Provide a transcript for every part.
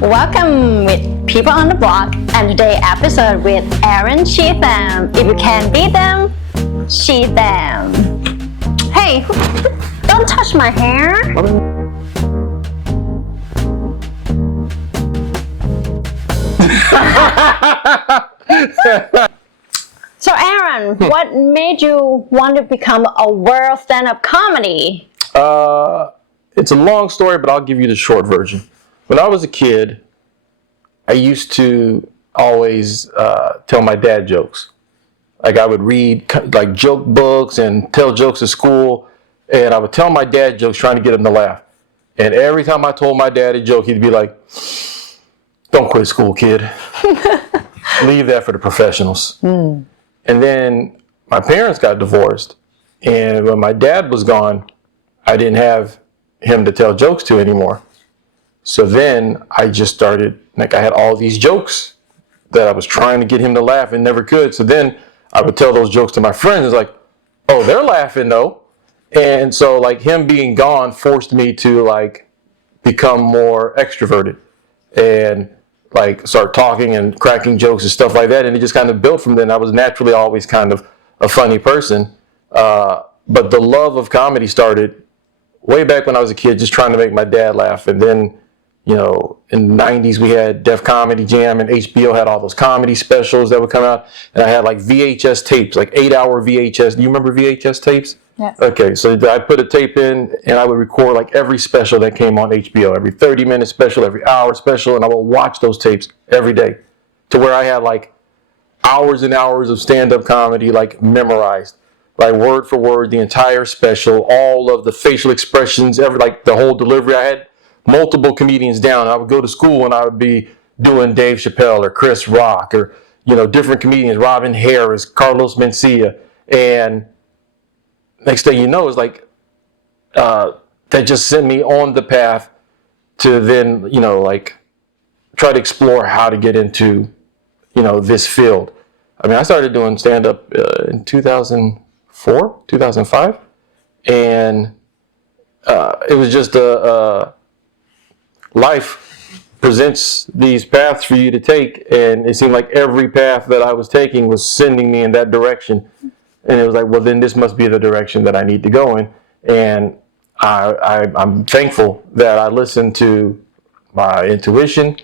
Welcome with People on the Block and today episode with Aaron Cheatham. If you can't beat them, cheat them. Hey, don't touch my hair. So Aaron, what made you want to become a world stand-up comedy? It's a long story, but I'll give you the short version. When I was a kid, I used to always tell my dad jokes. Like I would read like joke books and tell jokes at school, and I would tell my dad jokes trying to get him to laugh. And every time I told my dad a joke, he'd be like, "Don't quit school, kid. Leave that for the professionals." And then my parents got divorced, and when my dad was gone, I didn't have him to tell jokes to anymore. So then I just started, like I had all these jokes that I was trying to get him to laugh and never could. So then I would tell those jokes to my friends. It's like, oh, they're laughing though. And so like him being gone forced me to like become more extroverted and like start talking and cracking jokes and stuff like that. And it just kind of built from then. I was naturally always kind of a funny person. But the love of comedy started way back when I was a kid, just trying to make my dad laugh. And then, you know, in the 90s, we had Def Comedy Jam and HBO had all those comedy specials that would come out. And I had like VHS tapes, like 8-hour VHS. Do you remember VHS tapes? Yes. Okay, so I put a tape in and I would record like every special that came on HBO, every 30-minute special, every hour special, and I would watch those tapes every day to where I had like hours and hours of stand-up comedy like memorized, like word for word, the entire special, all of the facial expressions, like the whole delivery. I had multiple comedians down. I would go to school and I would be doing Dave Chappelle or Chris Rock or, you know, different comedians, Robin Harris, Carlos Mencia, and next thing you know is like that just sent me on the path to then, you know, like try to explore how to get into, you know, this field. I mean, I started doing stand-up in 2004, 2005, and it was just life presents these paths for you to take, and it seemed like every path that I was taking was sending me in that direction. And it was like, well, then this must be the direction that I need to go in. And I'm thankful that I listened to my intuition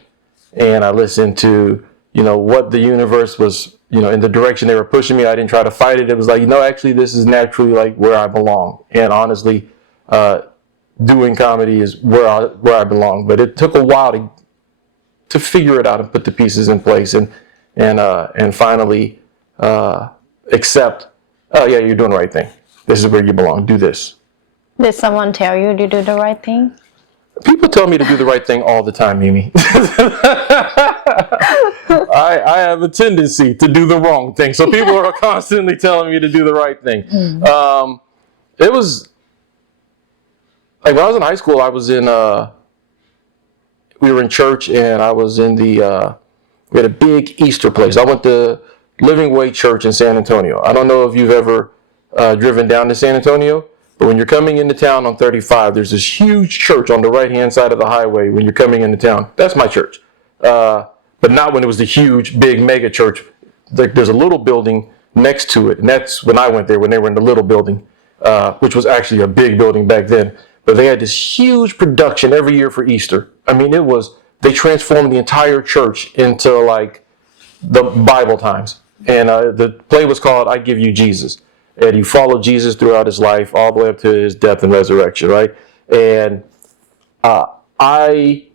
and I listened to, you know, what the universe was, you know, in the direction they were pushing me. I didn't try to fight it. It was like, you know, actually, this is naturally like where I belong. And honestly, doing comedy is where I belong. But it took a while to figure it out and put the pieces in place and finally accept. Oh, yeah, you're doing the right thing. This is where you belong. Do this. Did someone tell you to do the right thing? People tell me to do the right thing all the time, Mimi. I have a tendency to do the wrong thing. So people are constantly telling me to do the right thing. It was, like when I was in high school, I was in, we were in church and I was in we had a big Easter place. I went to Living Way Church in San Antonio. I don't know if you've ever driven down to San Antonio, but when you're coming into town on 35, there's this huge church on the right-hand side of the highway when you're coming into town. That's my church. But not when it was the huge, big mega church. There's a little building next to it, and that's when I went there, when they were in the little building, which was actually a big building back then. But they had this huge production every year for Easter. I mean, they transformed the entire church into like the Bible times. And the play was called I Give You Jesus. And he followed Jesus throughout his life, all the way up to his death and resurrection, right? And I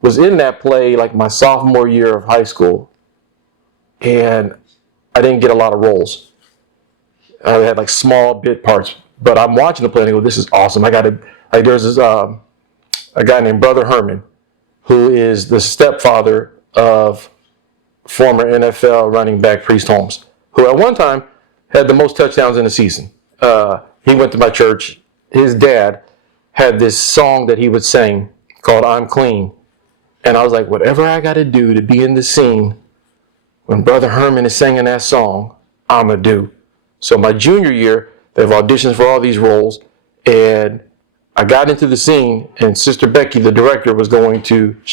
was in that play like my sophomore year of high school. And I didn't get a lot of roles. I had like small bit parts. But I'm watching the play and I go, this is awesome. There's this, a guy named Brother Herman, who is the stepfather of former NFL running back Priest Holmes, who at one time had the most touchdowns in a season. He went to my church. His dad had this song that he would sing called I'm Clean. And I was like, whatever I got to do to be in the scene when Brother Herman is singing that song, I'm going to do. So my junior year, they have auditions for all these roles. And I got into the scene, and Sister Becky, the director, she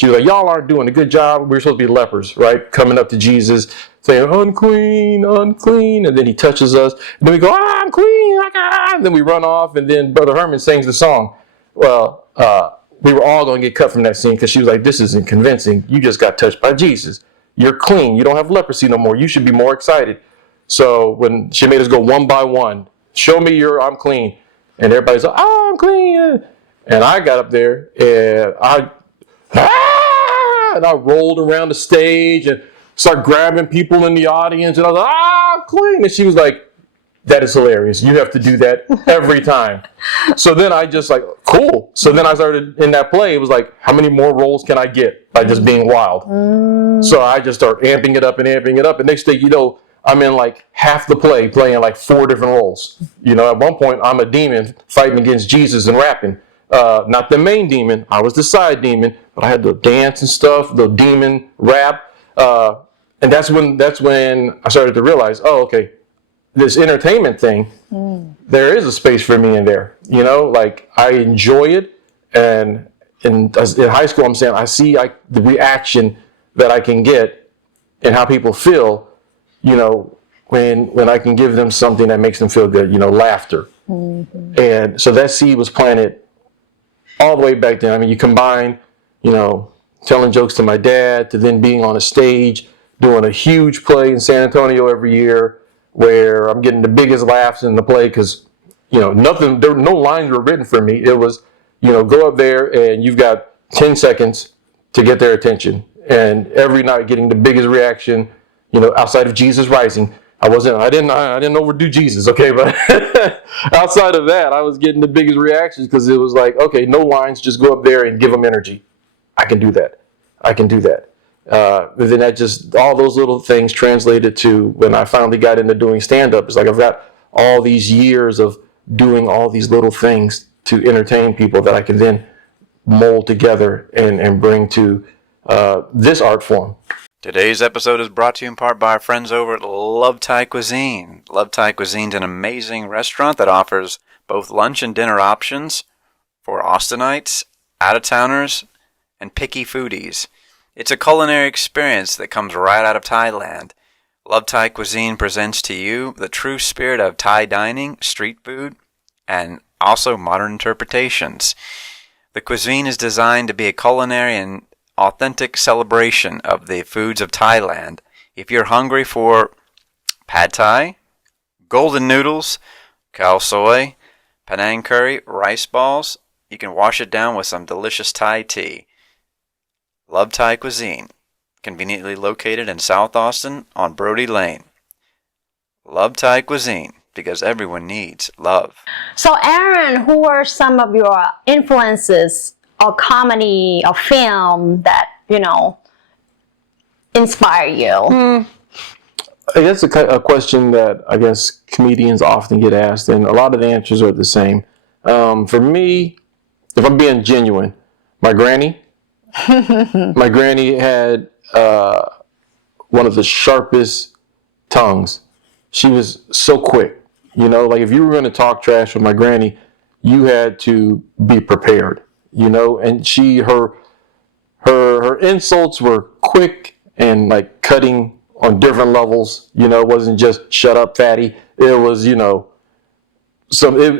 was like, y'all aren't doing a good job. We're supposed to be lepers, right? Coming up to Jesus, saying, unclean, unclean. And then he touches us. And then we go, I'm clean. And then we run off, and then Brother Herman sings the song. Well, we were all going to get cut from that scene because she was like, this isn't convincing. You just got touched by Jesus. You're clean. You don't have leprosy no more. You should be more excited. So when she made us go one by one, show me I'm clean. And everybody's like, oh, I'm clean. And I got up there and I rolled around the stage and started grabbing people in the audience. And I was like, I'm clean. And she was like, that is hilarious. You have to do that every time. So then I just like, cool. So then I started in that play. It was like, how many more roles can I get by just being wild? So I just start amping it up. And next thing you know, I'm in like half the play playing like 4 different roles. At one point I'm a demon fighting against Jesus and rapping. Not the main demon, I was the side demon, but I had to dance and stuff, the demon rap. And that's when I started to realize, oh, okay, this entertainment thing, there is a space for me in there. Like I enjoy it. And in high school, I'm saying I see the reaction that I can get and how people feel. When I can give them something that makes them feel good, laughter. Mm-hmm. And so that seed was planted all the way back then. I mean, you combine, telling jokes to my dad, to then being on a stage, doing a huge play in San Antonio every year, where I'm getting the biggest laughs in the play because, no lines were written for me. It was, go up there and you've got 10 seconds to get their attention. And every night getting the biggest reaction, outside of Jesus Rising. I didn't overdo Jesus, okay, but outside of that, I was getting the biggest reactions because it was like, okay, no lines, just go up there and give them energy. I can do that. But then all those little things translated to when I finally got into doing stand-up. It's like I've got all these years of doing all these little things to entertain people that I can then mold together and bring to this art form. Today's episode is brought to you in part by our friends over at Love Thai Cuisine. Love Thai Cuisine is an amazing restaurant that offers both lunch and dinner options for Austinites, out-of-towners, and picky foodies. It's a culinary experience that comes right out of Thailand. Love Thai Cuisine presents to you the true spirit of Thai dining, street food, and also modern interpretations. The cuisine is designed to be a culinary and authentic celebration of the foods of Thailand. If you're hungry for pad thai, golden noodles, khao soi, Penang curry, rice balls, you can wash it down with some delicious Thai tea. Love Thai Cuisine, conveniently located in South Austin on Brody Lane. Love Thai Cuisine, because everyone needs love. So Aaron, who are some of your influences or comedy or film that, inspire you? I guess a question that I guess comedians often get asked, and a lot of the answers are the same. For me, if I'm being genuine, my granny had one of the sharpest tongues. She was so quick. Like if you were going to talk trash with my granny, you had to be prepared. And her insults were quick and like cutting on different levels. It wasn't just shut up, fatty. It was,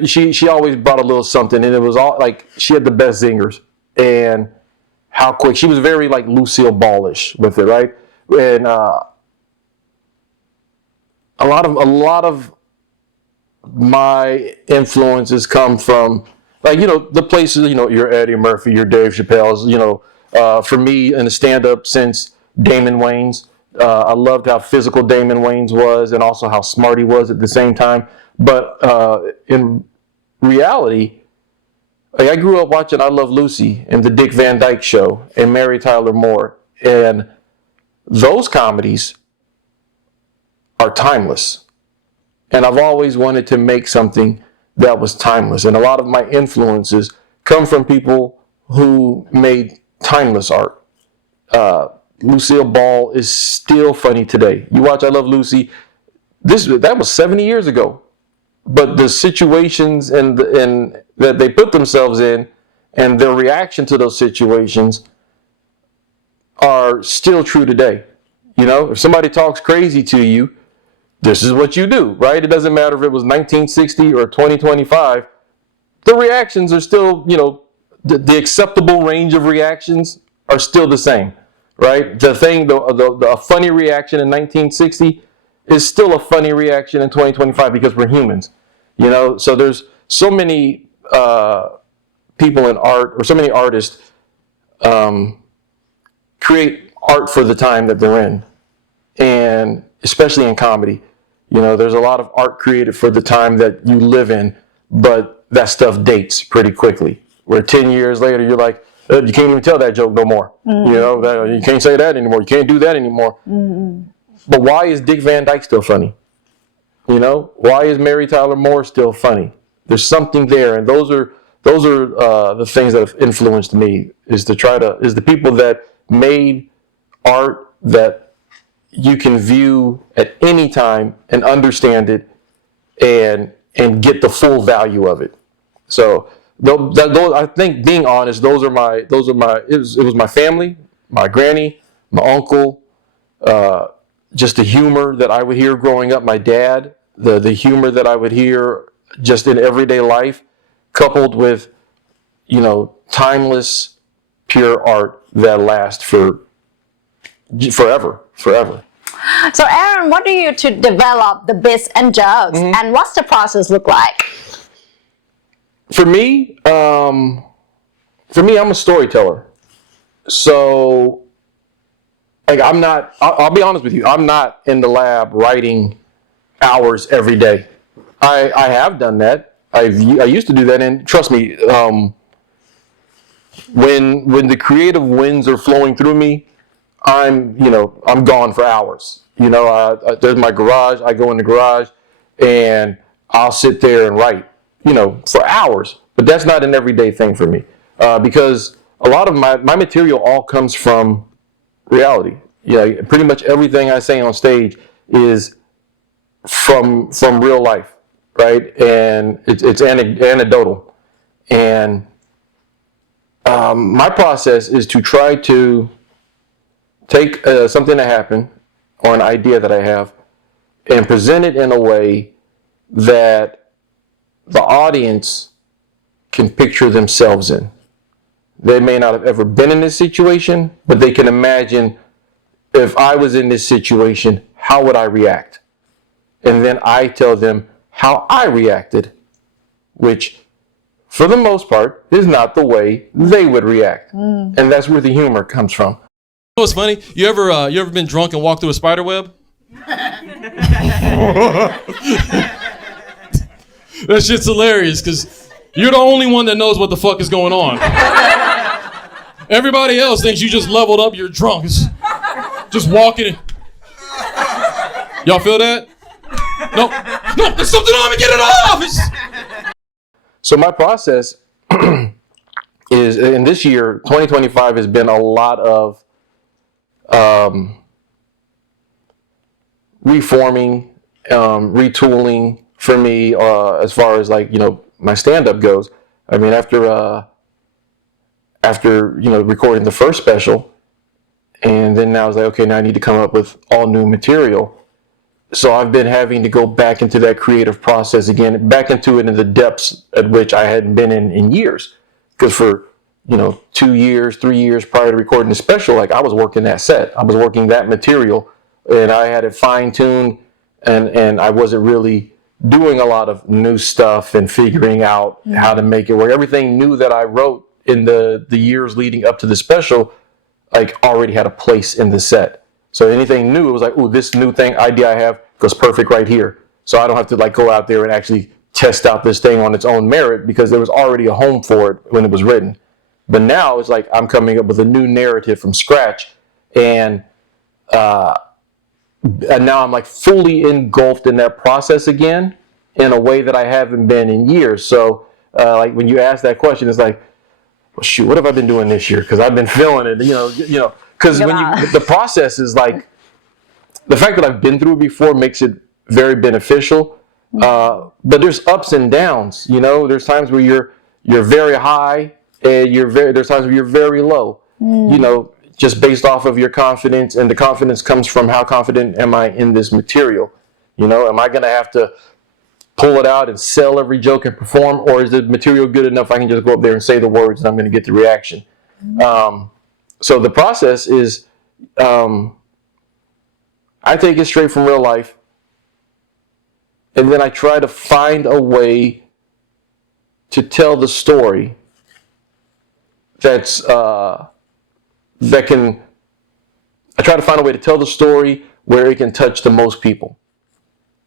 she always brought a little something, and it was all like she had the best zingers. And how quick she was, very like Lucille Ballish with it, right? And a lot of my influences come from, like, the places, your Eddie Murphy, your Dave Chappelle's, for me in the stand-up since Damon Wayans. I loved how physical Damon Wayans was and also how smart he was at the same time. But in reality, like, I grew up watching I Love Lucy and the Dick Van Dyke Show and Mary Tyler Moore. And those comedies are timeless. And I've always wanted to make something that was timeless. And a lot of my influences come from people who made timeless art. Lucille Ball is still funny today. You watch I Love Lucy, that was 70 years ago. But the situations and that they put themselves in and their reaction to those situations are still true today. You know, if somebody talks crazy to you, this is what you do, right? It doesn't matter if it was 1960 or 2025. The reactions are still, you know, the acceptable range of reactions are still the same, right? The funny reaction in 1960 is still a funny reaction in 2025 because we're humans, you know? So there's so many people in art, or so many artists create art for the time that they're in. And especially in comedy, you know, there's a lot of art created for the time that you live in, but that stuff dates pretty quickly. Where 10 years later, you're like, you can't even tell that joke no more. You know, you can't say that anymore. You can't do that anymore. But why is Dick Van Dyke still funny? You know, why is Mary Tyler Moore still funny? There's something there, and those are the things that have influenced me. Is the people that made art that you can view at any time and understand it, and get the full value of it. So those, I think, being honest, it was my family, my granny, my uncle, just the humor that I would hear growing up, my dad, the humor that I would hear just in everyday life, coupled with, you know, timeless, pure art that lasts for forever. So Aaron, what do you do to develop the bits and jokes, and what's the process look like? For me, I'm a storyteller. So, like, I'll be honest with you, I'm not in the lab writing hours every day. I have done that. I used to do that, and trust me, when the creative winds are flowing through me, I'm gone for hours. You know, there's my garage. I go in the garage, and I'll sit there and write, you know, for hours. But that's not an everyday thing for me, because a lot of my material all comes from reality. Yeah, pretty much everything I say on stage is from real life, right? And it's anecdotal. And my process is to try to take something that happened or an idea that I have and present it in a way that the audience can picture themselves in. They may not have ever been in this situation, but they can imagine, if I was in this situation, how would I react? And then I tell them how I reacted, which for the most part is not the way they would react. And that's where the humor comes from. You know what's funny? You ever been drunk and walked through a spider web? That shit's hilarious because you're the only one that knows what the fuck is going on. Everybody else thinks you just leveled up, you're drunk. It's just walking. Y'all feel that? No, there's something on me, get it off! So my process is, in this year, 2025 has been a lot of reforming, retooling for me, as far as, like, you know, my stand-up goes. I mean, after you know, recording the first special, and then now I was like, okay, now I need to come up with all new material. So I've been having to go back into that creative process again, back into it in the depths at which I hadn't been in years. Because for, you know, 2 years, 3 years prior to recording the special, like, I was working that set. I was working that material, and I had it fine-tuned, and I wasn't really doing a lot of new stuff and figuring out how to make it work. Everything new that I wrote in the years leading up to the special, like, already had a place in the set. So anything new, it was like, oh, this new idea I have goes perfect right here. So I don't have to, like, go out there and actually test out this thing on its own merit, because there was already a home for it when it was written. But now it's like I'm coming up with a new narrative from scratch, and now I'm, like, fully engulfed in that process again in a way that I haven't been in years. So like, when you ask that question, it's like, well, shoot, what have I been doing this year? Because I've been feeling it, you know. Because the process is, like, the fact that I've been through it before makes it very beneficial. But there's ups and downs, you know. There's times where you're very high, and there's times where you're very low. You know, just based off of your confidence, and the confidence comes from how confident am I in this material? You know, am I going to have to pull it out and sell every joke and perform, or is the material good enough I can just go up there and say the words and I'm going to get the reaction? So the process is, I take it straight from real life, and then I try to find a way to tell the story I try to find a way to tell the story where it can touch the most people.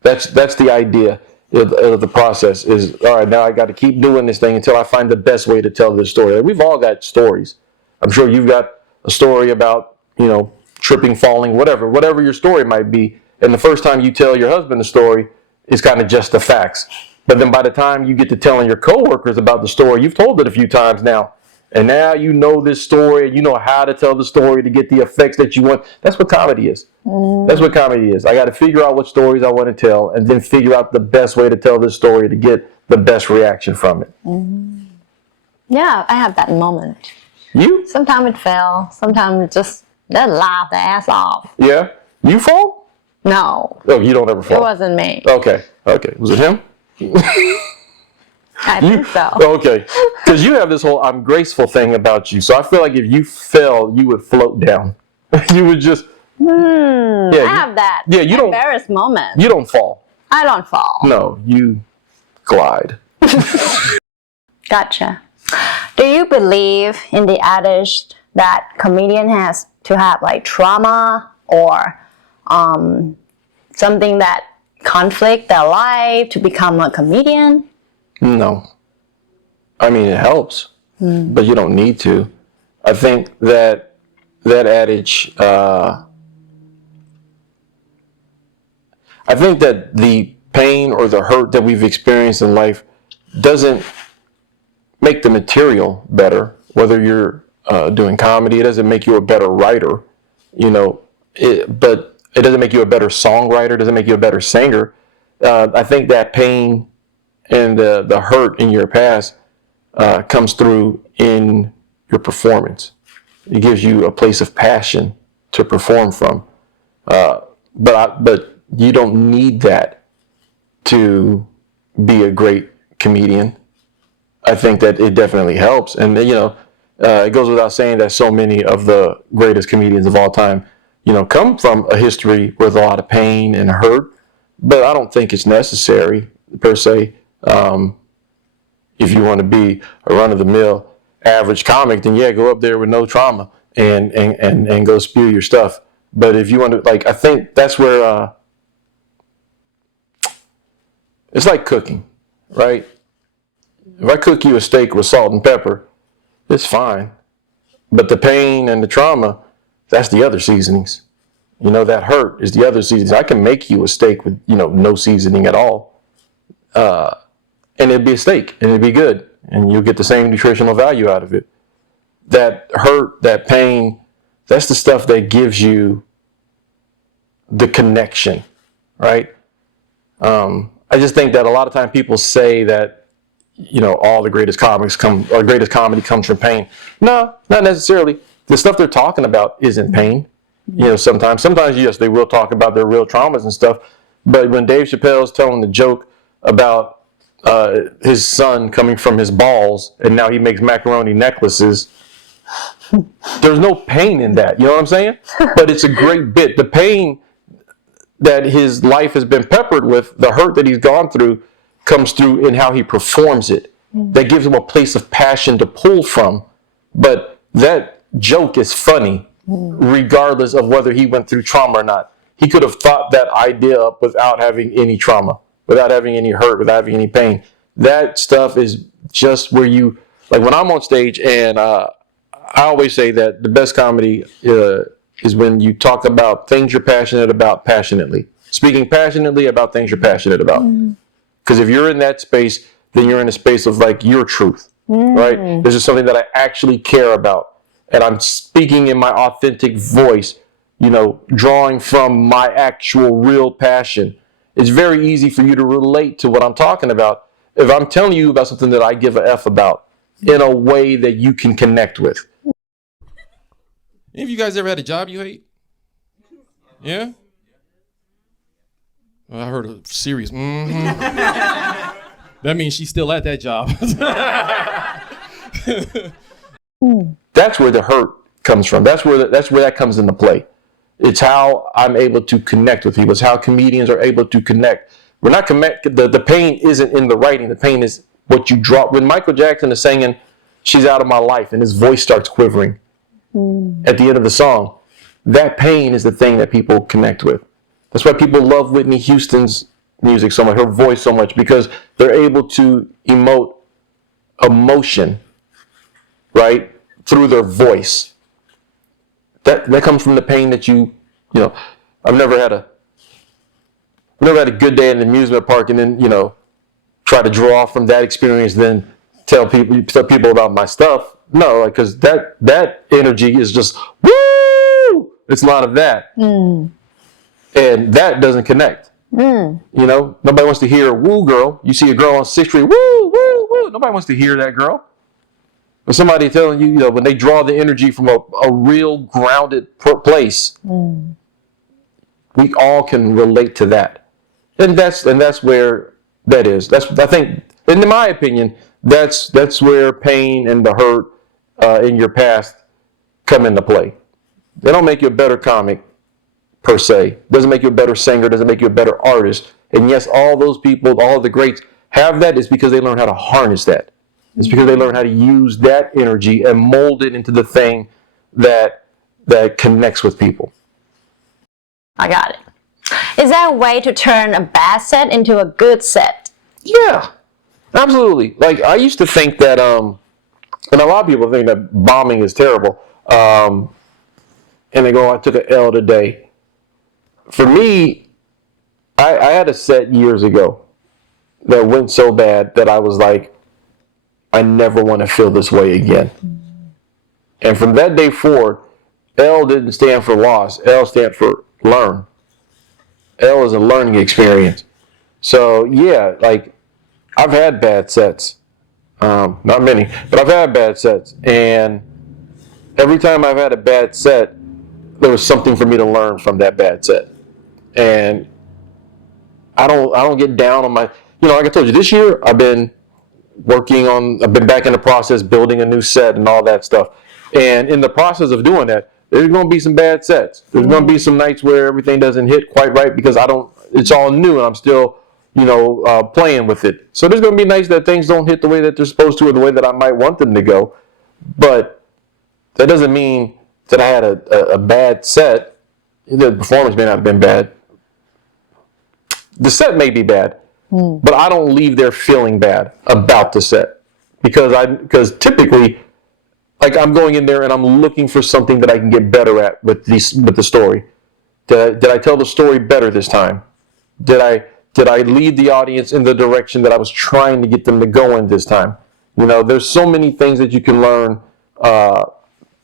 That's the idea of the process is, all right, now I got to keep doing this thing until I find the best way to tell this story. We've all got stories. I'm sure you've got a story about, you know, tripping, falling, whatever your story might be. And the first time you tell your husband the story, it's kind of just the facts. But then by the time you get to telling your coworkers about the story, you've told it a few times now. And now you know this story, you know how to tell the story to get the effects that you want. That's what comedy is. That's what comedy is. I got to figure out what stories I want to tell and then figure out the best way to tell this story to get the best reaction from it. Yeah, I have that moment. You? Sometimes it fell. Sometimes it just they laugh their ass off. Yeah? You fall? No. Oh, you don't ever fall? It wasn't me. Okay. Was it him? I think so. Okay. Because you have this whole I'm graceful thing about you. So I feel like if you fell, you would float down. You would just... I have that embarrassed moment. You don't fall. I don't fall. No, you glide. Gotcha. Do you believe in the adage that comedian has to have like trauma or something that conflict their life to become a comedian? No. I mean, it helps, but you don't need to. I think that adage, I think that the pain or the hurt that we've experienced in life doesn't make the material better. Whether you're doing comedy, it doesn't make you a better writer, you know, but it doesn't make you a better songwriter, it doesn't make you a better singer. I think that pain and the hurt in your past comes through in your performance. It gives you a place of passion to perform from. But you don't need that to be a great comedian. I think that it definitely helps. And, you know, it goes without saying that so many of the greatest comedians of all time, you know, come from a history with a lot of pain and hurt. But I don't think it's necessary, per se. If you want to be a run-of-the-mill average comic, then yeah, go up there with no trauma and go spew your stuff. But if you want to, like, I think that's where it's like cooking, right? If I cook you a steak with salt and pepper, it's fine. But the pain and the trauma, that's the other seasonings. You know, that hurt is the other seasonings. I can make you a steak with, you know, no seasoning at all. And it'd be a steak, and it'd be good, and you'll get the same nutritional value out of it. That hurt, that pain, that's the stuff that gives you the connection, right? I just think that a lot of times people say that, you know, all the greatest comedy comes from pain. No, not necessarily. The stuff they're talking about isn't pain. You know, sometimes yes, they will talk about their real traumas and stuff. But when Dave Chappelle's telling the joke about his son coming from his balls and now he makes macaroni necklaces, there's no pain in that. You know what I'm saying? But it's a great bit. The pain that his life has been peppered with, the hurt that he's gone through, comes through in how he performs it. That gives him a place of passion to pull from. But that joke is funny regardless of whether he went through trauma or not. He could have thought that idea up without having any trauma, without having any hurt, without having any pain. That stuff is just where you, like when I'm on stage, and I always say that the best comedy is when you talk about things you're passionate about passionately. Speaking passionately about things you're passionate about. Because if you're in that space, then you're in a space of like your truth, right? This is something that I actually care about. And I'm speaking in my authentic voice, you know, drawing from my actual real passion. It's very easy for you to relate to what I'm talking about. If I'm telling you about something that I give a F about, in a way that you can connect with. Any of you guys ever had a job you hate? Yeah? Well, I heard a serious That means she's still at that job. That's where the hurt comes from. That's where that comes into play. It's how I'm able to connect with people. It's how comedians are able to connect. We're not the pain isn't in the writing. The pain is what you drop. When Michael Jackson is singing "She's Out of My Life" and his voice starts quivering at the end of the song, that pain is the thing that people connect with. That's why people love Whitney Houston's music so much, her voice so much, because they're able to emote emotion, right, through their voice. That comes from the pain that you know. I've never had a good day in the amusement park and then, try to draw from that experience, then tell people about my stuff. No, because that energy is just woo. It's a lot of that, and that doesn't connect. Nobody wants to hear "woo girl." You see a girl on 6th Street, woo woo woo. Nobody wants to hear that girl. When somebody telling you, when they draw the energy from a real grounded place, we all can relate to that, and that's where that is. I think, in my opinion, that's where pain and the hurt in your past come into play. They don't make you a better comic per se. Doesn't make you a better singer. Doesn't make you a better artist. And yes, all those people, all the greats have that. Is because they learn how to harness that. It's because they learn how to use that energy and mold it into the thing that connects with people. I got it. Is there a way to turn a bad set into a good set? Yeah, absolutely. Like, I used to think that, and a lot of people think that bombing is terrible. And they go, "I took an L today." For me, I had a set years ago that went so bad that I was like, I never want to feel this way again. And from that day forward, L didn't stand for loss. L stand for learn. L is a learning experience. So yeah, like, I've had bad sets. Not many, but I've had bad sets. And every time I've had a bad set, there was something for me to learn from that bad set. And I don't get down on my, like I told you, this year I've been back in the process, building a new set and all that stuff. And in the process of doing that, there's going to be some bad sets. There's going to be some nights where everything doesn't hit quite right because it's all new and I'm still, playing with it. So there's going to be nights that things don't hit the way that they're supposed to or the way that I might want them to go. But that doesn't mean that I had a bad set. The performance may not have been bad. The set may be bad. But I don't leave there feeling bad about the set because typically, like, I'm going in there and I'm looking for something that I can get better at with the story. Did I tell the story better this time? Did I lead the audience in the direction that I was trying to get them to go in this time? There's so many things that you can learn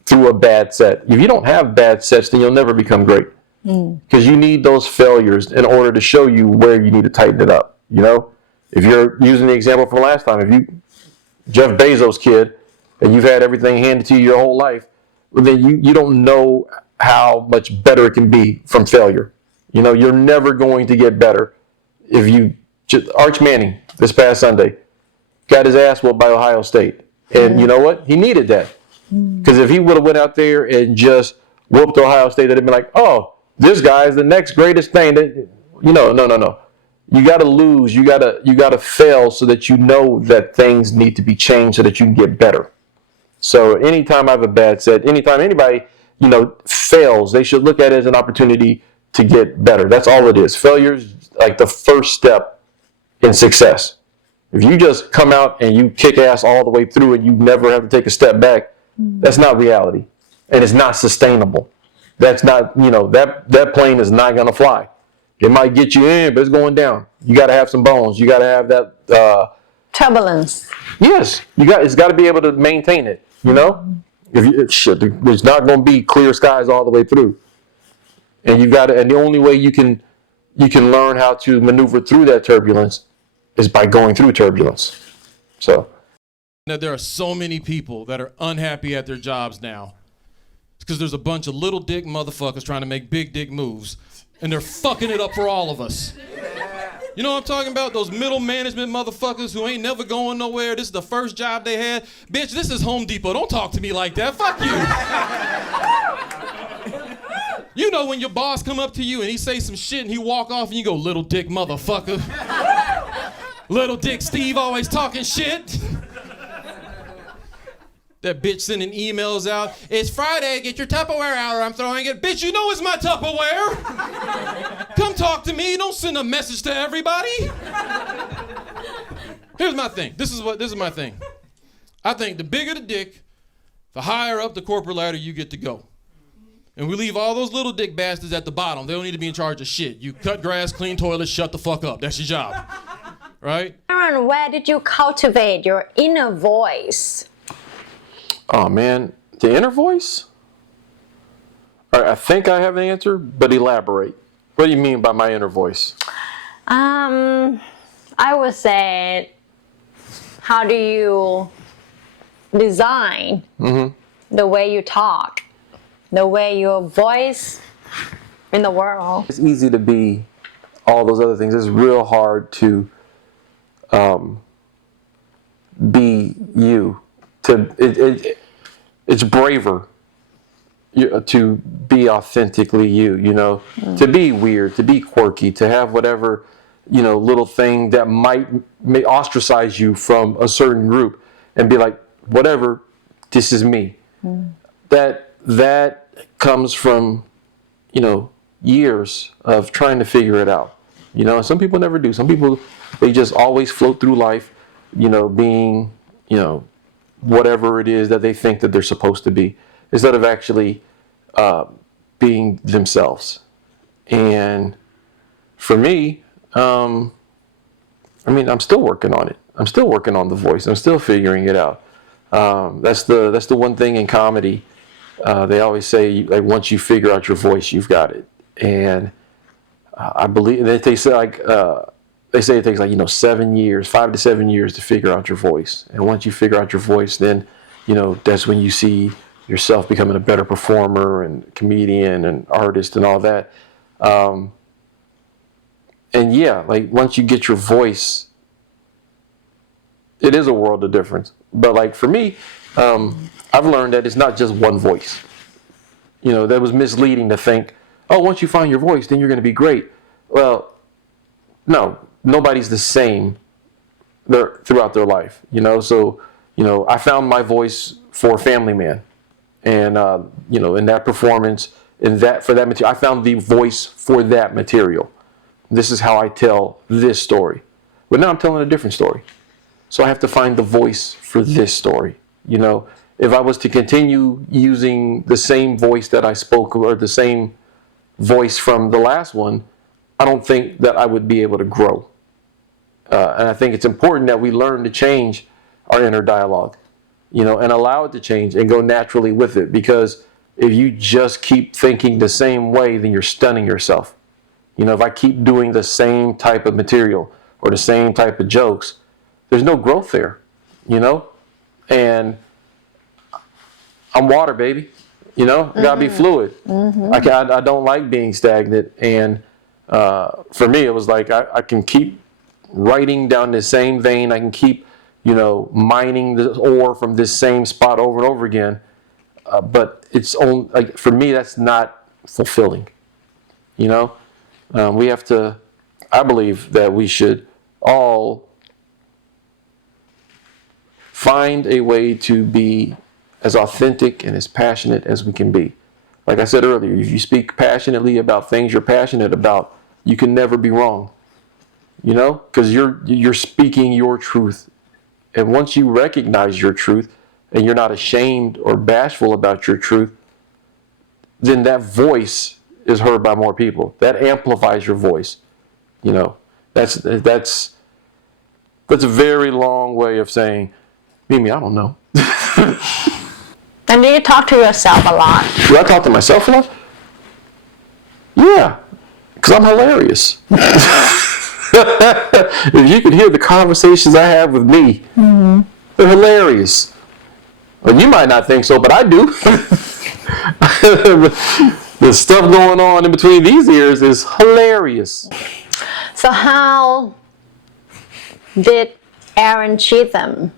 through a bad set. If you don't have bad sets, then you'll never become great because you need those failures in order to show you where you need to tighten it up. If you're using the example from last time, if you Jeff Bezos kid and you've had everything handed to you your whole life, well, then you don't know how much better it can be from failure. You're never going to get better if Arch Manning this past Sunday got his ass whooped by Ohio State, and you know what? He needed that because if he would have went out there and just whooped Ohio State, they'd have been like, "Oh, this guy is the next greatest thing." No. You got to lose. You got to fail so that you know that things need to be changed so that you can get better. So anytime I have a bad set, anytime anybody, fails, they should look at it as an opportunity to get better. That's all it is. Failure is like the first step in success. If you just come out and you kick ass all the way through and you never have to take a step back, that's not reality. And it's not sustainable. That's not, that plane is not going to fly. It might get you in, but it's going down. You got to have some bones. You got to have that Turbulence. Yes, it's got to be able to maintain it. It's not going to be clear skies all the way through. And and the only way you can learn how to maneuver through that turbulence is by going through turbulence. So that there are so many people that are unhappy at their jobs now. It's because there's a bunch of little dick motherfuckers trying to make big dick moves, and they're fucking it up for all of us. You know what I'm talking about? Those middle management motherfuckers who ain't never going nowhere. This is the first job they had. Bitch, this is Home Depot. Don't talk to me like that. Fuck you. You know when your boss come up to you and he say some shit and he walk off and you go, little dick motherfucker. Little dick Steve always talking shit. That bitch sending emails out. It's Friday, get your Tupperware out or I'm throwing it. Bitch, you know it's my Tupperware. Come talk to me. Don't send a message to everybody. Here's my thing. This is my thing. I think the bigger the dick, the higher up the corporate ladder you get to go. And we leave all those little dick bastards at the bottom. They don't need to be in charge of shit. You cut grass, clean toilets, shut the fuck up. That's your job. Right? Aaron, where did you cultivate your inner voice? Oh man, the inner voice? All right, I think I have the answer, but elaborate. What do you mean by my inner voice? I would say, how do you design the way you talk, the way your voice in the world? It's easy to be all those other things. It's real hard to be you. It's braver to be authentically you, to be weird, to be quirky, to have whatever, little thing that may ostracize you from a certain group and be like, whatever, this is me. That comes from, years of trying to figure it out. Some people never do. Some people, they just always float through life, being, whatever it is that they think that they're supposed to be, instead of actually being themselves. And for me, I'm still working on it. I'm still working on the voice. I'm still figuring it out. That's the one thing in comedy. They always say, like, once you figure out your voice, you've got it. And I believe that they say it takes 7 years, 5 to 7 years to figure out your voice. And once you figure out your voice, then, that's when you see yourself becoming a better performer and comedian and artist and all that. And yeah, once you get your voice, it is a world of difference. But for me, I've learned that it's not just one voice. That was misleading to think, oh, once you find your voice, then you're going to be great. Well, no. Nobody's the same throughout their life, So, I found my voice for Family Man, and in that performance, for that material, I found the voice for that material. This is how I tell this story, but now I'm telling a different story, so I have to find the voice for this story. If I was to continue using the same voice that I spoke or the same voice from the last one, I don't think that I would be able to grow. And I think it's important that we learn to change our inner dialogue, and allow it to change and go naturally with it. Because if you just keep thinking the same way, then you're stunning yourself. If I keep doing the same type of material or the same type of jokes, there's no growth there, And I'm water, baby. I gotta be fluid. I don't like being stagnant. And for me, it was like I can keep writing down the same vein. I can keep, mining the ore from this same spot over and over again. But it's only for me, that's not fulfilling. We have to. I believe that we should all find a way to be as authentic and as passionate as we can be. Like I said earlier, if you speak passionately about things you're passionate about, you can never be wrong. Because you're speaking your truth. And once you recognize your truth and you're not ashamed or bashful about your truth, then that voice is heard by more people. That amplifies your voice. That's a very long way of saying, Mimi, I don't know. And do you talk to yourself a lot? Do I talk to myself a lot? Yeah, because I'm hilarious. If you could hear the conversations I have with me, They're hilarious. Well, you might not think so, but I do. The stuff going on in between these ears is hilarious. So how did Aaron Cheatham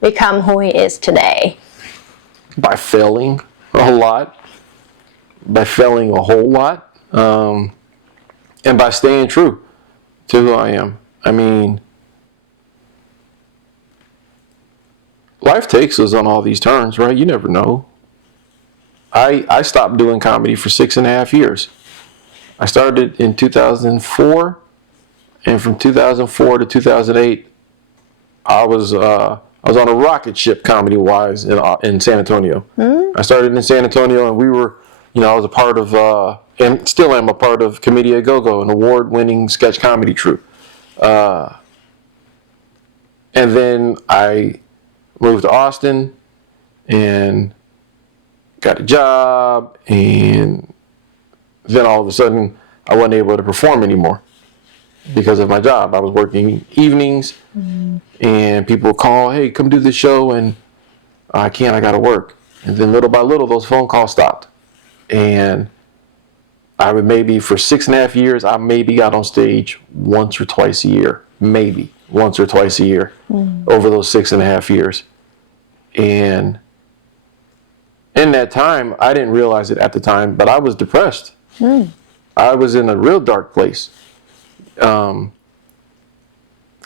become who he is today? By failing a lot. By failing a whole lot. And by staying true to who I am. I mean, life takes us on all these turns, right? You never know. I stopped doing comedy for 6.5 years. I started in 2004, and from 2004 to 2008, I was on a rocket ship comedy-wise in San Antonio. I started in San Antonio, and we were, I was a part of, and still am a part of Comedia Go-Go, an award-winning sketch comedy troupe. And then I moved to Austin and got a job, and then all of a sudden I wasn't able to perform anymore because of my job. I was working evenings, and people would call, hey, come do this show, and I can't, I gotta work. And then little by little, those phone calls stopped. And I would maybe, for 6.5 years, I maybe got on stage once or twice a year. Maybe once or twice a year over those 6.5 years. And in that time, I didn't realize it at the time, but I was depressed. I was in a real dark place. Because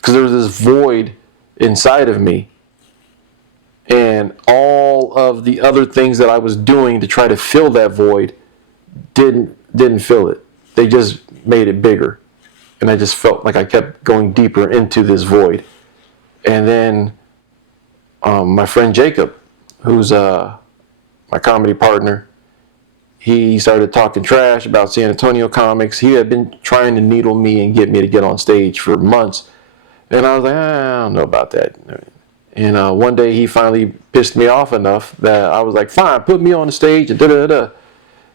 there was this void inside of me. And all of the other things that I was doing to try to fill that void didn't fill it. They just made it bigger. And I just felt like I kept going deeper into this void. And then my friend Jacob, who's my comedy partner, he started talking trash about San Antonio comics. He had been trying to needle me and get me to get on stage for months. And I was like, I don't know about that. And one day he finally pissed me off enough that I was like, fine, put me on the stage and da-da-da-da.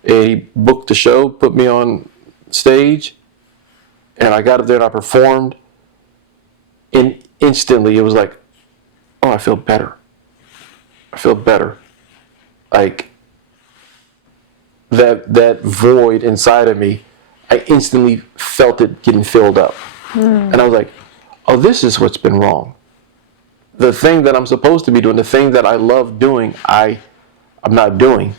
And he booked the show, put me on stage, and I got up there and I performed. And instantly it was like, oh, I feel better. I feel better. Like that void inside of me, I instantly felt it getting filled up. And I was like, oh, this is what's been wrong. The thing that I'm supposed to be doing, the thing that I love doing, I'm not doing.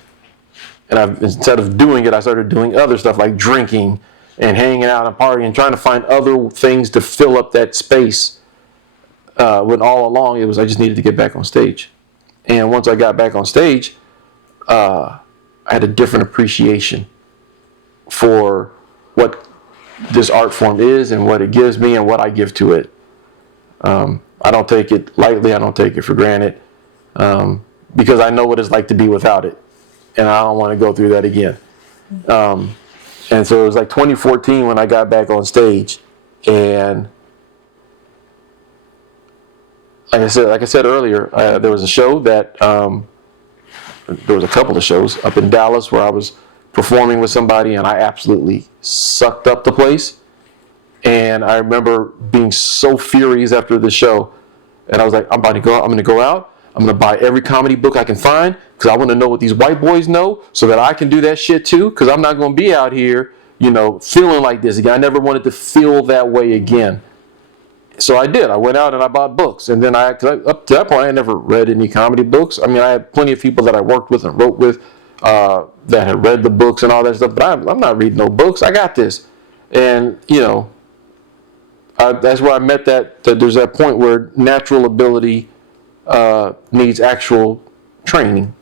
And instead of doing it, I started doing other stuff like drinking and hanging out and partying and trying to find other things to fill up that space. When all along it was I just needed to get back on stage. And once I got back on stage, I had a different appreciation for what this art form is and what it gives me and what I give to it. I don't take it lightly. I don't take it for granted because I know what it's like to be without it. And I don't want to go through that again. And so it was like 2014 when I got back on stage. And like I said earlier, there was a show that, there was a couple of shows up in Dallas where I was performing with somebody and I absolutely sucked up the place. And I remember being so furious after the show. And I was like, I'm going to go out. I'm going to buy every comedy book I can find because I want to know what these white boys know so that I can do that shit too, because I'm not going to be out here, feeling like this again. I never wanted to feel that way again. So I did. I went out and I bought books. And then up to that point, I never read any comedy books. I mean, I had plenty of people that I worked with and wrote with that had read the books and all that stuff. But I'm not reading no books. I got this. And, that's where I met that there's that point where natural ability needs actual training,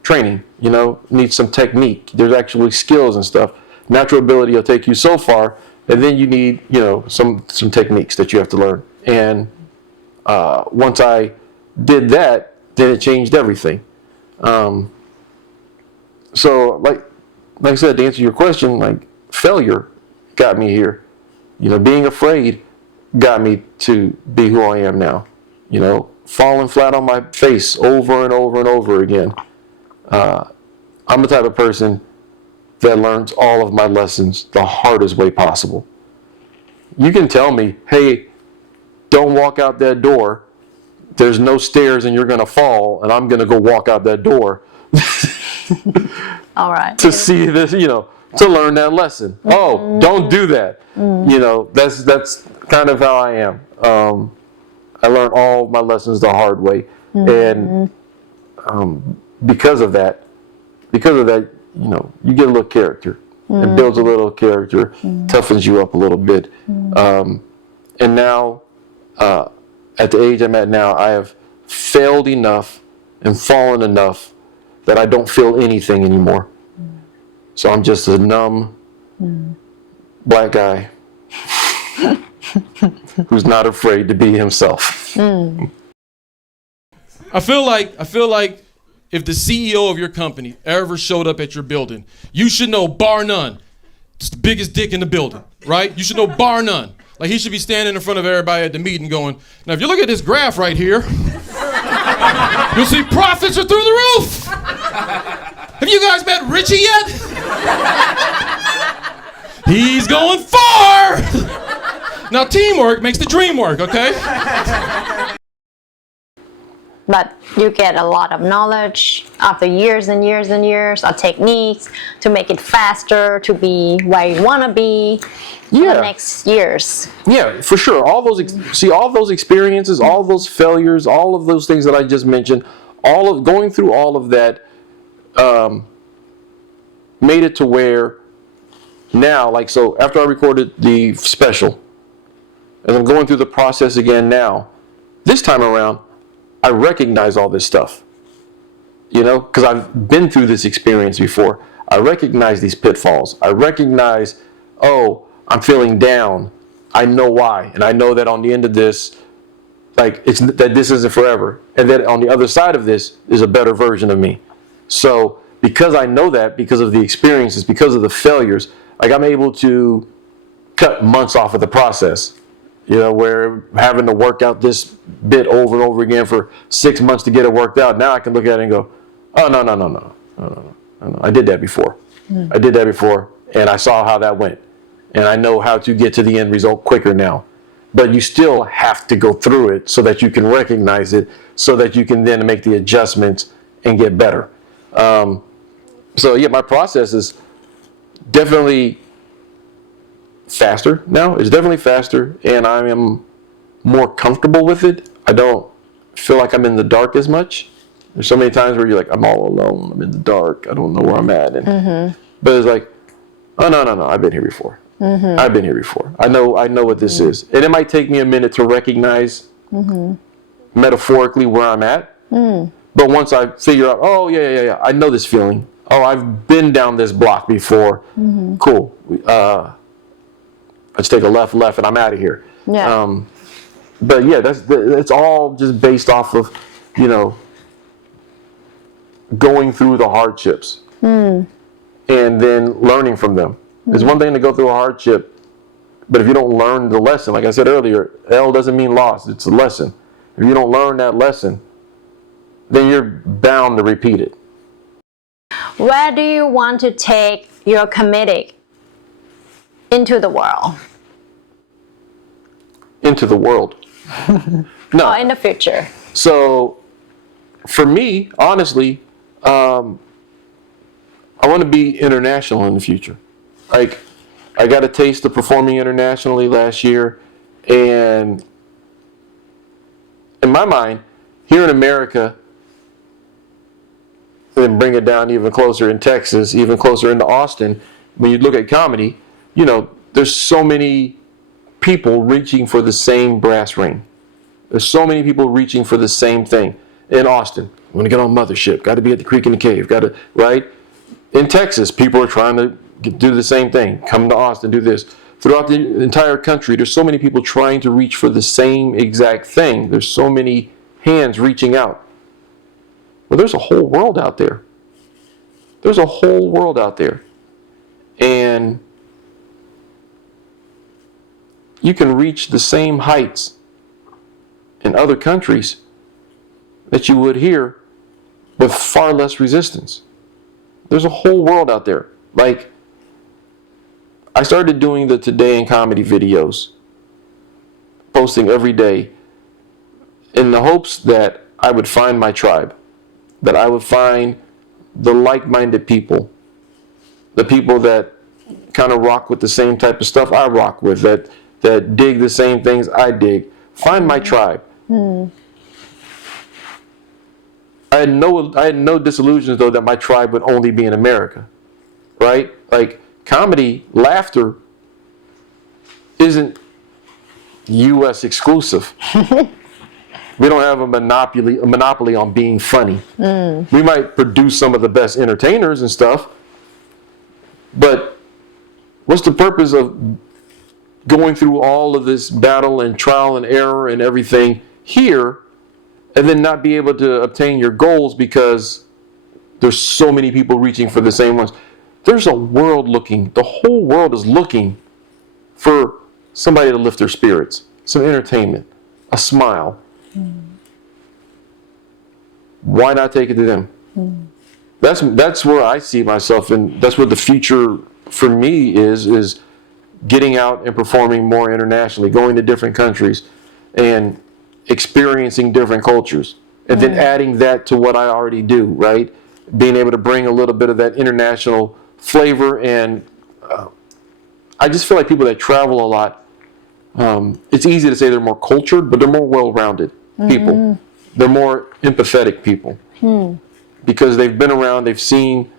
needs some technique. There's actually skills and stuff. Natural ability will take you so far, and then you need, some techniques that you have to learn. And once I did that, then it changed everything. So like I said, to answer your question, like failure got me here. Being afraid got me to be who I am now. Falling flat on my face over and over and over again. I'm the type of person that learns all of my lessons the hardest way possible. You can tell me, hey, don't walk out that door there's no stairs and you're going to fall, and I'm going to go walk out that door All right. to see this, to learn that lesson. Oh, don't do that. That's kind of how I am. I learned all my lessons the hard way, and because of that, you get a little character. It builds a little character, toughens you up a little bit. And now, at the age I'm at now, I have failed enough and fallen enough that I don't feel anything anymore. So I'm just a numb black guy who's not afraid to be himself. I feel like if the CEO of your company ever showed up at your building, you should know, bar none, it's the biggest dick in the building, right? You should know, bar none. Like, he should be standing in front of everybody at the meeting going, now if you look at this graph right here, you'll see profits are through the roof. Have you guys met Richie yet? He's going far. Now teamwork makes the dream work, okay? But you get a lot of knowledge after years and years and years of techniques to make it faster, to be where you want to be in the next years. Yeah, for sure. All those experiences, all those failures, all of those things that I just mentioned, going through all of that made it to where now, so after I recorded the special, as I'm going through the process again now, this time around, I recognize all this stuff, because I've been through this experience before. I recognize these pitfalls. I recognize, I'm feeling down. I know why. And I know that on the end of this, that this isn't forever. And that on the other side of this is a better version of me. So because I know that, because of the experiences, because of the failures, I'm able to cut months off of the process. Where having to work out this bit over and over again for 6 months to get it worked out. Now I can look at it and go, oh, no. I did that before. I did that before, and I saw how that went. And I know how to get to the end result quicker now. But you still have to go through it so that you can recognize it, so that you can then make the adjustments and get better. My process is definitely faster now. It's definitely faster, and I am more comfortable with it. I don't feel like I'm in the dark as much. There's so many times where you're like, I'm all alone, I'm in the dark, I don't know where I'm at. But it's like, oh no, I've been here before. I've been here before. I know what this is. And it might take me a minute to recognize metaphorically where I'm at. But once I figure out, yeah, I know this feeling. Oh, I've been down this block before. Cool. Let's take a left, and I'm out of here. Yeah. But yeah, that's all just based off of, going through the hardships and then learning from them. It's one thing to go through a hardship, but if you don't learn the lesson, like I said earlier, L doesn't mean lost, it's a lesson. If you don't learn that lesson, then you're bound to repeat it. Where do you want to take your comedic into the world? Into the world. No. Or in the future. So, for me, honestly, I want to be international in the future. I got a taste of performing internationally last year, and in my mind, here in America, and bring it down even closer in Texas, even closer into Austin, when you look at comedy, there's so many people reaching for the same brass ring. There's so many people reaching for the same thing. In Austin, want to get on Mothership, got to be at the Creek in the Cave, right? In Texas, people are trying to do the same thing. Come to Austin, do this. Throughout the entire country, there's so many people trying to reach for the same exact thing. There's so many hands reaching out. Well, there's a whole world out there. There's a whole world out there. And you can reach the same heights in other countries that you would here with far less resistance. There's a whole world out there. I started doing the Today in Comedy videos, posting every day, in the hopes that I would find my tribe, that I would find the like-minded people, the people that kind of rock with the same type of stuff I rock with, that dig the same things I dig. Find my tribe. I had no disillusions though that my tribe would only be in America, right? Like comedy, laughter isn't U.S. exclusive. We don't have a monopoly on being funny. We might produce some of the best entertainers and stuff, but what's the purpose of going through all of this battle and trial and error and everything here and then not be able to obtain your goals because there's so many people reaching for the same ones? There's a world looking, the whole world is looking for somebody to lift their spirits, some entertainment, a smile. Why not take it to them? That's where I see myself, and that's what the future for me is getting out and performing more internationally, going to different countries and experiencing different cultures, and then adding that to what I already do, right? Being able to bring a little bit of that international flavor, and I just feel like people that travel a lot, it's easy to say they're more cultured, but they're more well-rounded people. They're more empathetic people because they've been around, they've seen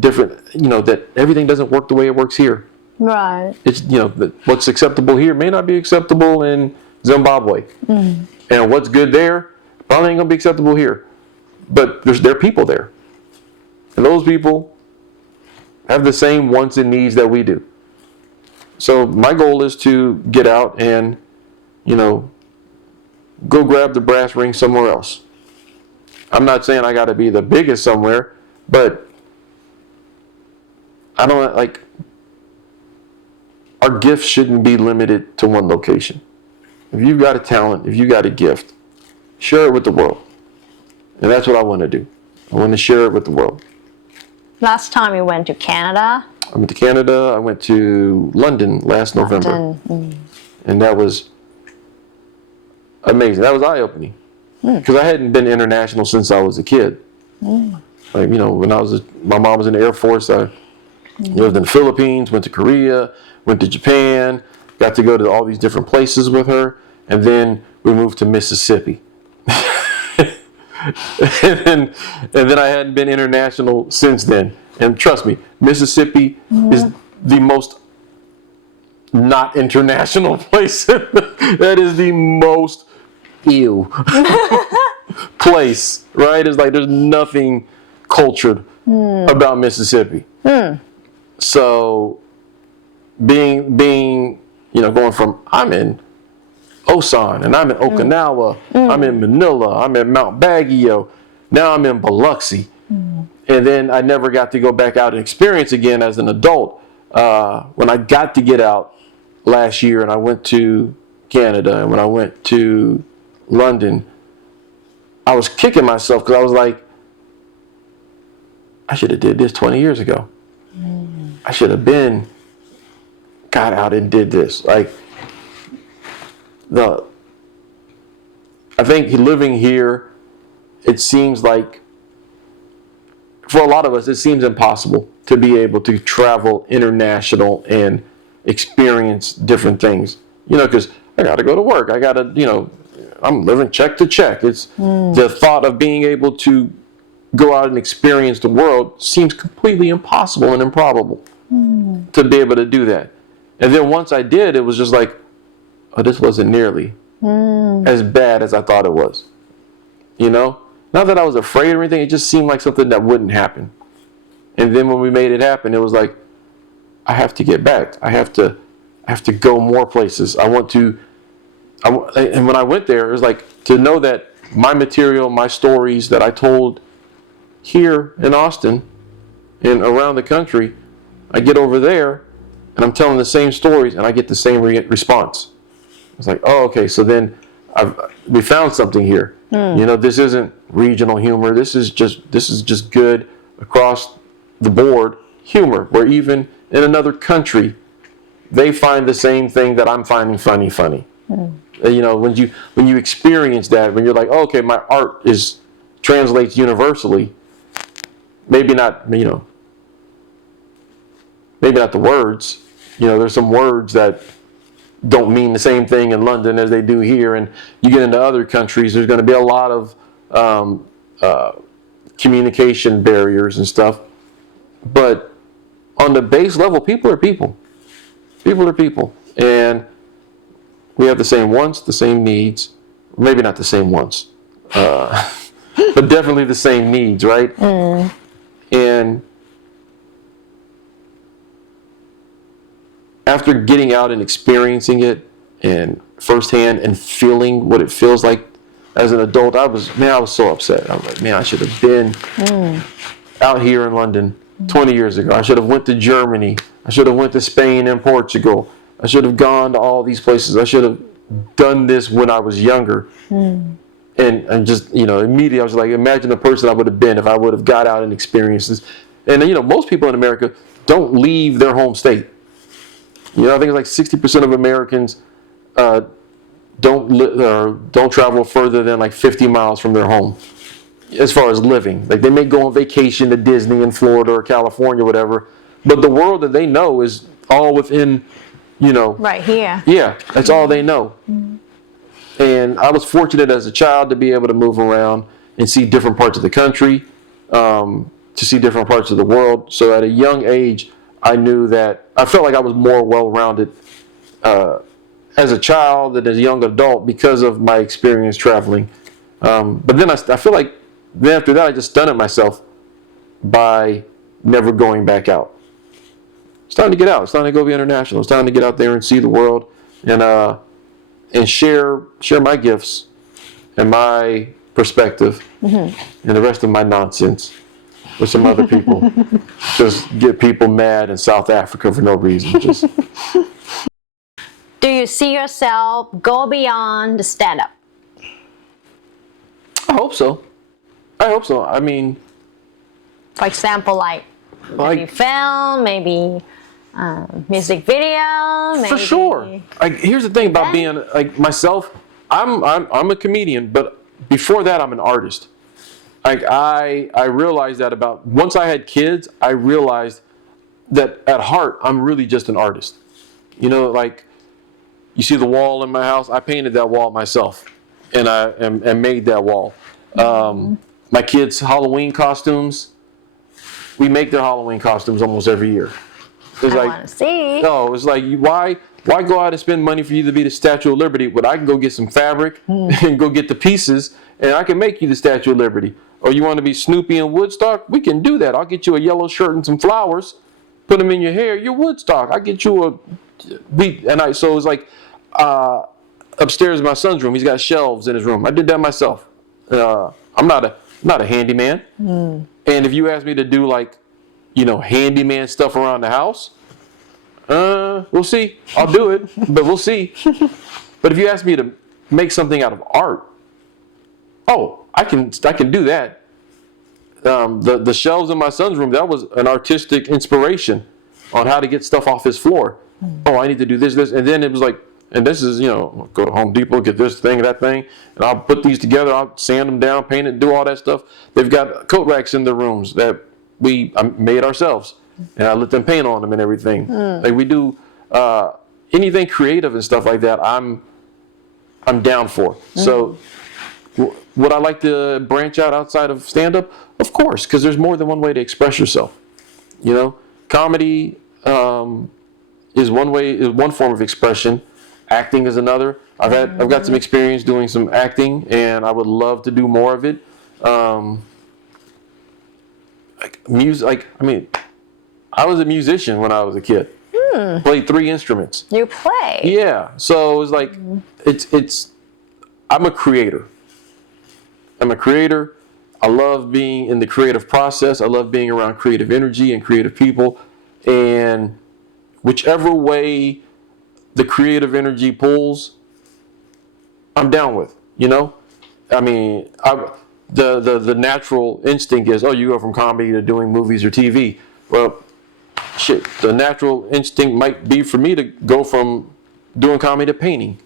different, that everything doesn't work the way it works here. Right. It's, what's acceptable here may not be acceptable in Zimbabwe. And what's good there probably ain't going to be acceptable here. But there are people there. And those people have the same wants and needs that we do. So my goal is to get out and, go grab the brass ring somewhere else. I'm not saying I got to be the biggest somewhere, but I don't our gifts shouldn't be limited to one location. If you've got a talent, if you got a gift, share it with the world. And that's what I want to do. I want to share it with the world. Last time you went to Canada? I went to Canada. I went to London last November. And that was amazing. That was eye-opening. Because I hadn't been international since I was a kid. When my mom was in the Air Force, I lived in the Philippines, went to Korea, went to Japan, got to go to all these different places with her, and then we moved to Mississippi. and then I hadn't been international since then. And trust me, Mississippi is the most not international place. That is the most ew place, right? It's like there's nothing cultured about Mississippi. So being going from, I'm in Osan and I'm in Okinawa, I'm in Manila, I'm in Mount Baguio, now I'm in Biloxi. And then I never got to go back out and experience again as an adult. When I got to get out last year and I went to Canada and when I went to London, I was kicking myself because I was like, I should have did this 20 years ago. I should have got out and did this. I think living here, it seems like, for a lot of us, it seems impossible to be able to travel international and experience different things. Because I got to go to work. I got to, I'm living check to check. It's the thought of being able to go out and experience the world seems completely impossible and improbable to be able to do that. And then once I did, it was just like, oh, this wasn't nearly as bad as I thought it was. Not that I was afraid or anything, it just seemed like something that wouldn't happen. And then when we made it happen, it was like, I have to get back. I have to go more places. And when I went there, it was like to know that my material, my stories that I told here in Austin and around the country, I get over there and I'm telling the same stories and I get the same response. It's like, oh, okay, so then we found something here. This isn't regional humor. This is just good across the board humor, where even in another country, they find the same thing that I'm finding funny. And You know, when you experience that, when you're like, oh, okay, my art translates universally. Maybe not, you know, maybe not the words. You know, there's some words that don't mean the same thing in London as they do here, and you get into other countries, there's going to be a lot of communication barriers and stuff. But on the base level, people are people. People are people, and we have the same wants, the same needs. Maybe not the same wants, but definitely the same needs, right? And after getting out and experiencing it and firsthand and feeling what it feels like as an adult, I was so upset. I was like, man, I should have been out here in London 20 years ago. I should have went to Germany. I should have went to Spain and Portugal. I should have gone to all these places. I should have done this when I was younger. And just, you know, immediately I was like, imagine the person I would have been if I would have got out and experienced this. And, you know, most people in America don't leave their home state. You know, I think it's like 60% of Americans don't travel further than like 50 miles from their home as far as living. Like, they may go on vacation to Disney in Florida or California or whatever, but the world that they know is all within, you know. Right here. Yeah, that's all they know. And I was fortunate as a child to be able to move around and see different parts of the country, to see different parts of the world. So at a young age, I knew that I felt like I was more well-rounded as a child and as a young adult because of my experience traveling. But then I feel like then after that, I just stunned myself by never going back out. It's time to get out. It's time to go be international. It's time to get out there and see the world and share my gifts and my perspective and the rest of my nonsense with some other people. Just get people mad in South Africa for no reason. Just. Do you see yourself go beyond the stand-up? I hope so. I mean, For example, like maybe film, maybe music video, maybe. for sure. Here's the thing about being like myself. I'm a comedian, but before that, I'm an artist. Like I realized that once I had kids, I realized that at heart, I'm really just an artist. You know, like you see the wall in my house. I painted that wall myself, and made that wall. My kids' Halloween costumes. We make their Halloween costumes almost every year. It's I want to see. No, it's like why go out and spend money for you to be the Statue of Liberty when I can go get some fabric and go get the pieces and I can make you the Statue of Liberty. Or you want to be Snoopy in Woodstock? We can do that. I'll get you a yellow shirt and some flowers. Put them in your hair. You're Woodstock. I get you so it's like upstairs in my son's room. He's got shelves in his room. I did that myself. I'm not a handyman. And if you ask me to do like, you know, handyman stuff around the house, we'll see. I'll do it, but we'll see. But if you ask me to make something out of art, I can do that. The shelves in my son's room, that was an artistic inspiration on how to get stuff off his floor. I need to do this, and then it was like, and this is, you know, go to Home Depot, get this thing, that thing, and I'll put these together, I'll sand them down, paint it, do all that stuff. They've got coat racks in their rooms that we made ourselves, and I let them paint on them and everything. Like we do anything creative and stuff like that, I'm down for. So would I like to branch out outside of stand-up? Of course, because there's more than one way to express yourself. You know, comedy is one form of expression. Acting is another. I've got some experience doing some acting, and I would love to do more of it. Music. I mean, I was a musician when I was a kid. Played 3 instruments. You play? Yeah. So it was like, I'm a creator. I love being in the creative process. I love being around creative energy and creative people. And whichever way the creative energy pulls, I'm down with, you know? I mean, the natural instinct is, you go from comedy to doing movies or TV. Well, shit, the natural instinct might be for me to go from doing comedy to painting.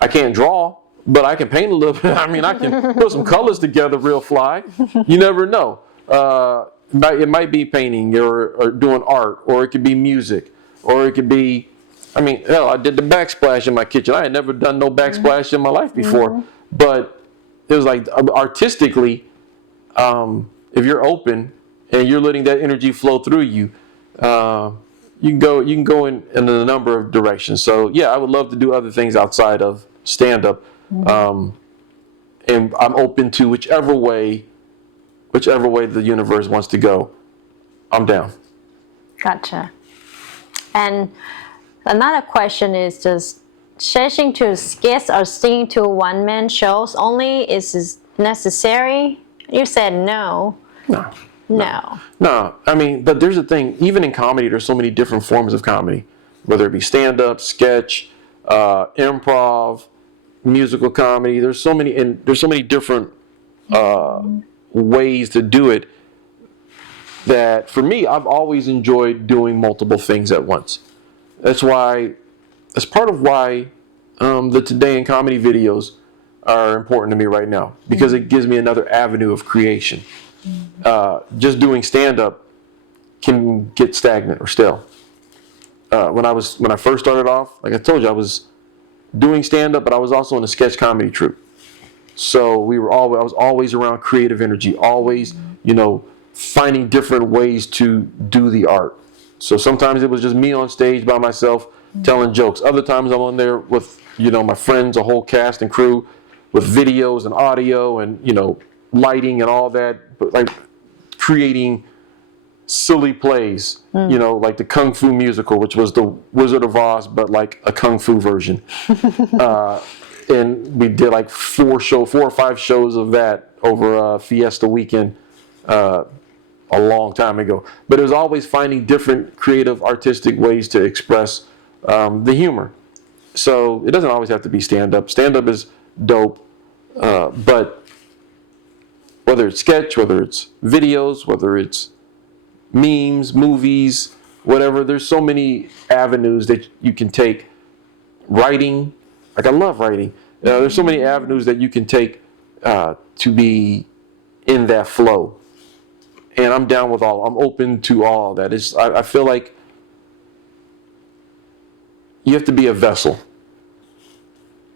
I can't draw, but I can paint a little bit. I mean, I can put some colors together real fly. You never know. It might be painting or doing art, or it could be music, or it could be, I mean, hell, I did the backsplash in my kitchen. I had never done no backsplash in my life before. But it was like artistically, if you're open and you're letting that energy flow through you, you can go in a number of directions. So yeah, I would love to do other things outside of stand-up. And I'm open to whichever way the universe wants to go. I'm down. Gotcha. And another question is, just changing to skits or singing to one-man shows only is necessary? You said no. No. I mean, but there's a thing. Even in comedy, there's so many different forms of comedy, whether it be stand-up, sketch, improv, musical comedy. There's so many different ways to do it. That for me, I've always enjoyed doing multiple things at once. That's part of why the Today in Comedy videos are important to me right now, because it gives me another avenue of creation. Just doing stand-up can get stagnant or stale. When I first started off, like I told you, I was doing stand-up, but I was also in a sketch comedy troupe. So I was always around creative energy, always, finding different ways to do the art. So sometimes it was just me on stage by myself telling jokes. Other times I'm on there with, my friends, a whole cast and crew, with videos and audio and, lighting and all that, but like creating silly plays, like the Kung Fu musical, which was the Wizard of Oz, but like a Kung Fu version. And we did like 4 or 5 shows of that over Fiesta weekend a long time ago. But it was always finding different creative, artistic ways to express the humor. So it doesn't always have to be stand-up. Stand-up is dope, but whether it's sketch, whether it's videos, whether it's memes, movies, whatever, there's so many avenues that you can take. Writing, like I love writing. There's so many avenues that you can take to be in that flow. And I'm down with I'm open to all that. I feel like you have to be a vessel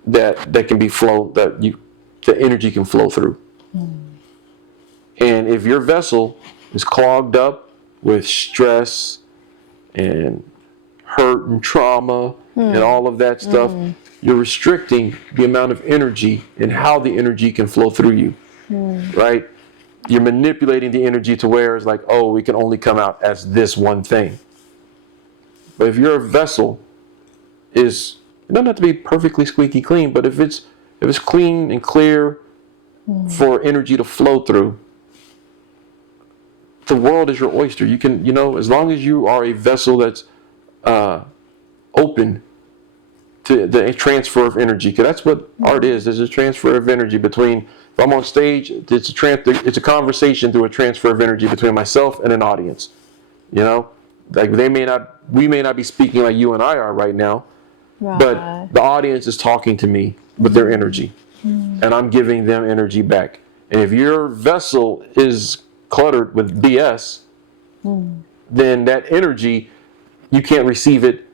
that can be the energy can flow through. And if your vessel is clogged up with stress and hurt and trauma and all of that stuff, you're restricting the amount of energy and how the energy can flow through you, right? You're manipulating the energy to where it's like, oh, it can only come out as this one thing. But if your vessel it doesn't have to be perfectly squeaky clean, but if it's clean and clear for energy to flow through, the world is your oyster. You can, as long as you are a vessel that's open to the transfer of energy, because that's what art is. There's a transfer of energy between. If I'm on stage, it's a conversation through a transfer of energy between myself and an audience. Like we may not be speaking like you and I are right now, but the audience is talking to me with their energy, and I'm giving them energy back. And if your vessel is cluttered with BS, then that energy, you can't receive it.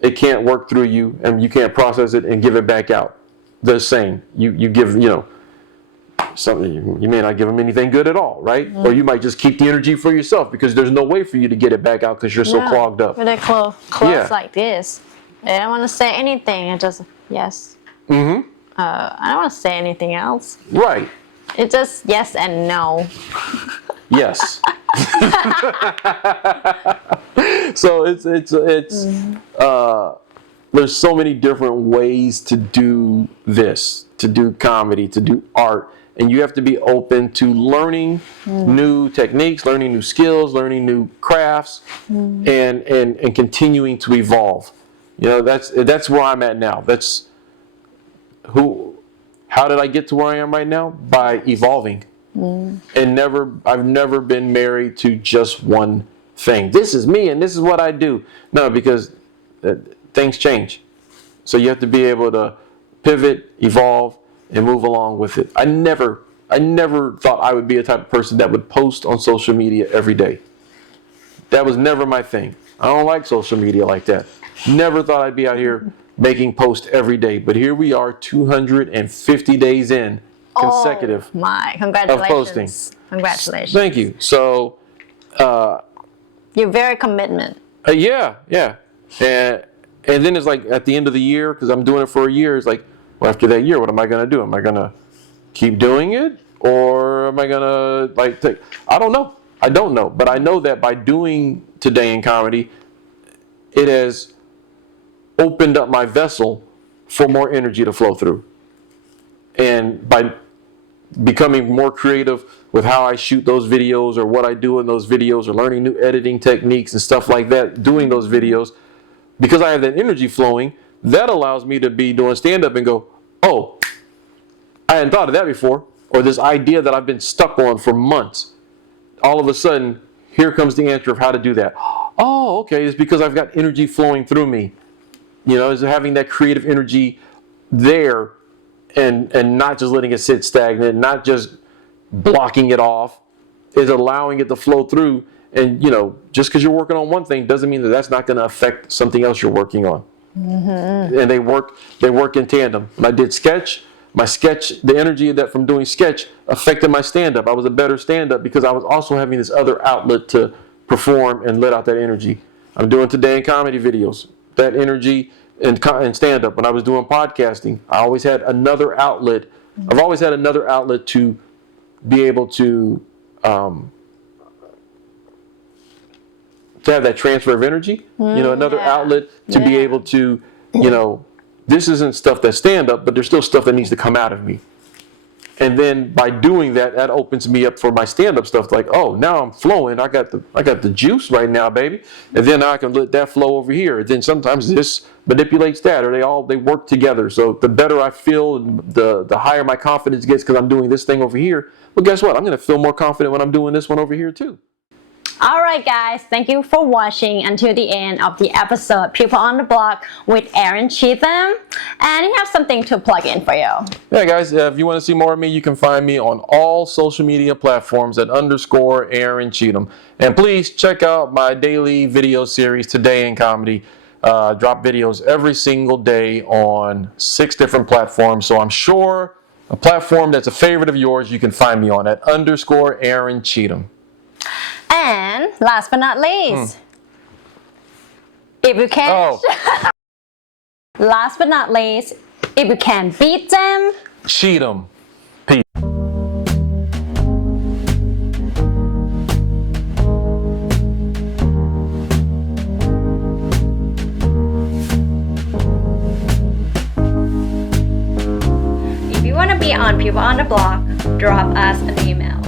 It can't work through you, and you can't process it and give it back out. The same. You give, something, you may not give them anything good at all, right? Or you might just keep the energy for yourself because there's no way for you to get it back out because you're so clogged up. With a close like this, I don't want to say anything. I just yes. I don't want to say anything else. Right. It's just yes and no. Yes. So it's there's so many different ways to do this, to do comedy, to do art, and you have to be open to learning new techniques, learning new skills, learning new crafts, and continuing to evolve. That's where I'm at now. How did I get to where I am right now? By evolving. And I've never been married to just one thing. This is me and this is what I do. No, because things change. So you have to be able to pivot, evolve, and move along with it. I never thought I would be a type of person that would post on social media every day. That was never my thing. I don't like social media like that. Never thought I'd be out here making posts every day. But here we are, 250 days in, consecutive. Oh my, congratulations. Of posting. Congratulations. Thank you. So, You're very commitment. yeah. And then it's like at the end of the year, because I'm doing it for a year, it's like, well, after that year, what am I going to do? Am I going to keep doing it? Or am I going to like take, I don't know. I don't know. But I know that by doing Today in Comedy, it has opened up my vessel for more energy to flow through. And by becoming more creative with how I shoot those videos or what I do in those videos or learning new editing techniques and stuff like that, doing those videos, because I have that energy flowing, that allows me to be doing stand-up and go, oh, I hadn't thought of that before. Or this idea that I've been stuck on for months. All of a sudden, here comes the answer of how to do that. Oh, okay, it's because I've got energy flowing through me. You know, is having that creative energy there and not just letting it sit stagnant, not just blocking it off, is allowing it to flow through. And, you know, just because you're working on one thing doesn't mean that that's not going to affect something else you're working on. Mm-hmm. And they work in tandem. When I did sketch, the energy that from doing sketch affected my stand-up. I was a better stand-up because I was also having this other outlet to perform and let out that energy. I'm doing Today in Comedy videos. That energy and stand-up. When I was doing podcasting, I always had another outlet. I've always had another outlet to be able to have that transfer of energy. You know, another outlet to be able to, you know, this isn't stuff that's stand-up, but there's still stuff that needs to come out of me. And then by doing that, that opens me up for my stand-up stuff. Like, oh, now I'm flowing. I got the juice right now, baby. And then I can let that flow over here. And then sometimes this manipulates that, or they work together. So the better I feel, the higher my confidence gets because I'm doing this thing over here. Well, guess what? I'm going to feel more confident when I'm doing this one over here too. Alright guys, thank you for watching until the end of the episode People on the Block with Aaron Cheatham. And he has something to plug in for you. Yeah guys, if you want to see more of me, you can find me on all social media platforms at _Aaron Cheatham. And please check out my daily video series Today in Comedy. Drop videos every single day on 6 different platforms. So I'm sure a platform that's a favorite of yours you can find me on at _Aaron Cheatham. And last but not least, if you can, last but not least, if you can beat them, cheat them. Peace. If you want to be on People on the Block, drop us an email.